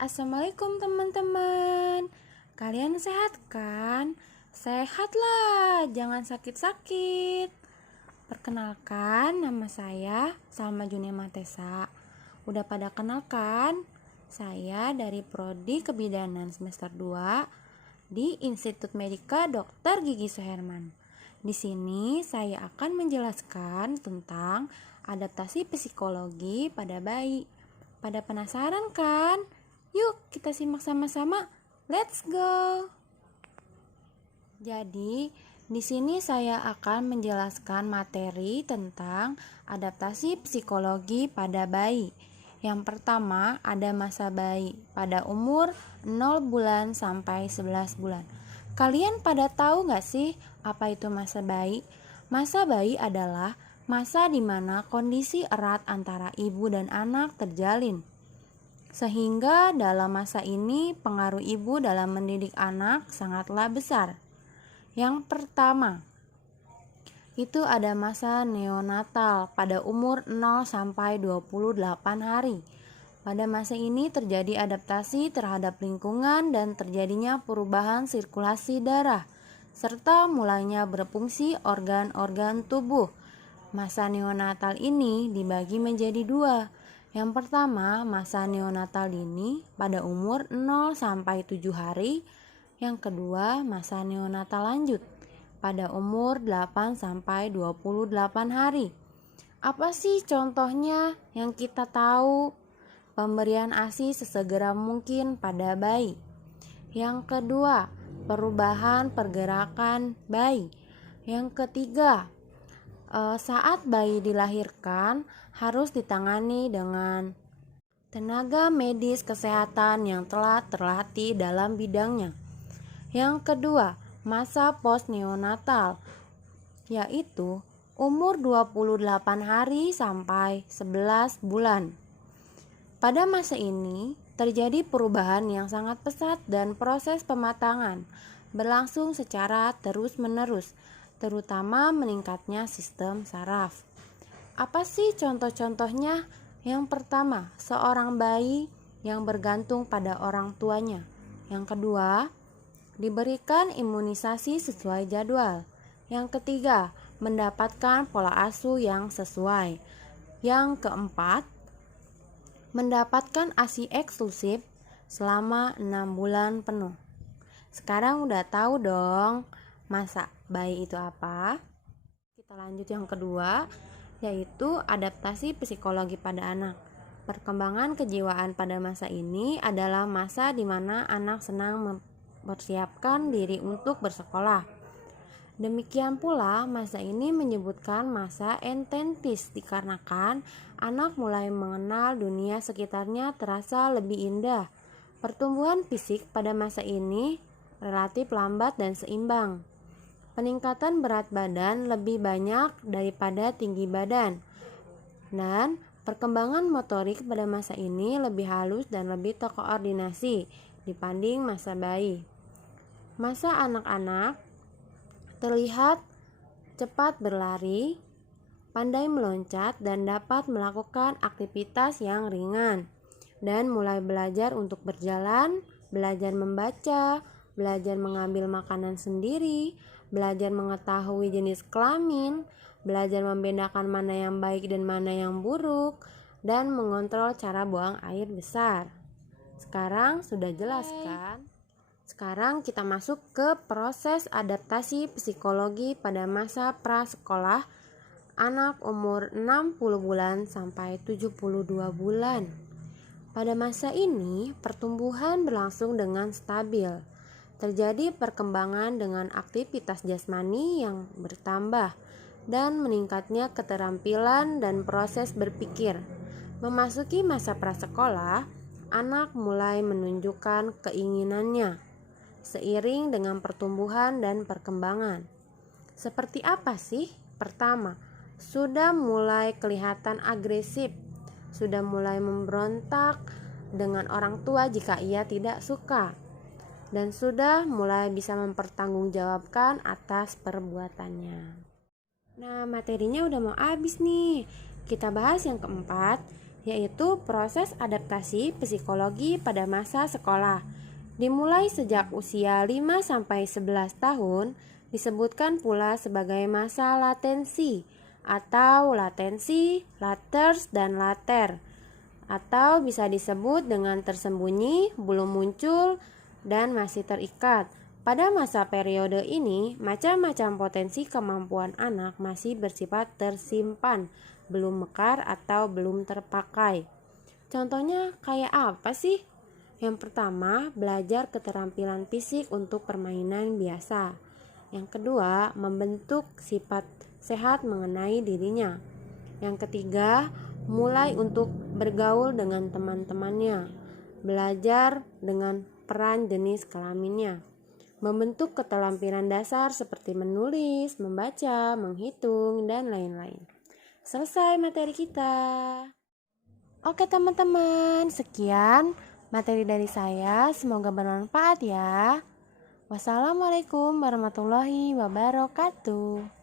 Assalamualaikum teman-teman. Kalian sehat kan? Sehatlah, jangan sakit-sakit. Perkenalkan, nama saya Salma Junia Matesa. Udah pada kenal kan? Saya dari Prodi Kebidanan semester 2 di Institut Medika Dr. Gigi Suherman. Di sini saya akan menjelaskan tentang adaptasi psikologi pada bayi. Pada penasaran kan? Yuk kita simak sama-sama. Let's go. Jadi, di sini saya akan menjelaskan materi tentang adaptasi psikologi pada bayi. Yang pertama, ada masa bayi pada umur 0 bulan sampai 11 bulan. Kalian pada tahu gak sih apa itu masa bayi? Masa bayi adalah masa di mana kondisi erat antara ibu dan anak terjalin. Sehingga dalam masa ini pengaruh ibu dalam mendidik anak sangatlah besar. Yang pertama, itu ada masa neonatal pada umur 0 sampai 28 hari. Pada masa ini terjadi adaptasi terhadap lingkungan dan terjadinya perubahan sirkulasi darah, serta mulainya berfungsi organ-organ tubuh. Masa neonatal ini dibagi menjadi dua. Yang pertama, masa neonatal dini pada umur 0 sampai 7 hari. Yang kedua, masa neonatal lanjut pada umur 8 sampai 28 hari. Apa sih contohnya yang kita tahu? Pemberian ASI sesegera mungkin pada bayi. Yang kedua, perubahan pergerakan bayi. Yang ketiga, saat bayi dilahirkan harus ditangani dengan tenaga medis kesehatan yang telah terlatih dalam bidangnya. Yang kedua, masa postneonatal, yaitu umur 28 hari sampai 11 bulan. Pada masa ini terjadi perubahan yang sangat pesat dan proses pematangan berlangsung secara terus-menerus, terutama meningkatnya sistem saraf. Apa sih contoh-contohnya? Yang pertama, seorang bayi yang bergantung pada orang tuanya. Yang kedua, diberikan imunisasi sesuai jadwal. Yang ketiga, mendapatkan pola asuh yang sesuai. Yang keempat, mendapatkan ASI eksklusif selama 6 bulan penuh. Sekarang udah tahu dong masa bayi itu apa? Kita lanjut yang kedua, yaitu adaptasi psikologi pada anak. Perkembangan kejiwaan pada masa ini adalah masa di mana anak senang mempersiapkan diri untuk bersekolah. Demikian pula masa ini menyebutkan masa ententis dikarenakan anak mulai mengenal dunia sekitarnya terasa lebih indah. Pertumbuhan fisik pada masa ini relatif lambat dan seimbang. Peningkatan berat badan lebih banyak daripada tinggi badan. Dan perkembangan motorik pada masa ini lebih halus dan lebih terkoordinasi dibanding masa bayi. Masa anak-anak terlihat cepat berlari, pandai meloncat dan dapat melakukan aktivitas yang ringan. Dan mulai belajar untuk berjalan, belajar membaca, belajar mengambil makanan sendiri, belajar mengetahui jenis kelamin, belajar membedakan mana yang baik dan mana yang buruk, dan mengontrol cara buang air besar. Sekarang sudah jelas kan? Sekarang kita masuk ke proses adaptasi psikologi pada masa prasekolah anak umur 60 bulan sampai 72 bulan. Pada masa ini, pertumbuhan berlangsung dengan stabil. Terjadi perkembangan dengan aktivitas jasmani yang bertambah dan meningkatnya keterampilan dan proses berpikir. Memasuki masa prasekolah, anak mulai menunjukkan keinginannya seiring dengan pertumbuhan dan perkembangan. Seperti apa sih? Pertama, sudah mulai kelihatan agresif, sudah mulai memberontak dengan orang tua jika ia tidak suka, dan sudah mulai bisa mempertanggungjawabkan atas perbuatannya. Nah, materinya udah mau habis nih. Kita bahas yang keempat, yaitu proses adaptasi psikologi pada masa sekolah. Dimulai sejak usia 5-11 tahun, disebutkan pula sebagai masa latensi atau latensi, laters, dan later, atau bisa disebut dengan tersembunyi, belum muncul, dan masih terikat. Pada masa periode ini, macam-macam potensi kemampuan anak masih bersifat tersimpan, belum mekar atau belum terpakai. Contohnya kayak apa sih? Yang pertama, belajar keterampilan fisik untuk permainan biasa. Yang kedua, membentuk sifat sehat mengenai dirinya. Yang ketiga, mulai untuk bergaul dengan teman-temannya, belajar dengan peran jenis kelaminnya, membentuk keterampilan dasar seperti menulis, membaca, menghitung, dan lain-lain. Selesai materi kita. Oke teman-teman, sekian materi dari saya. Semoga bermanfaat ya. Wassalamualaikum warahmatullahi wabarakatuh.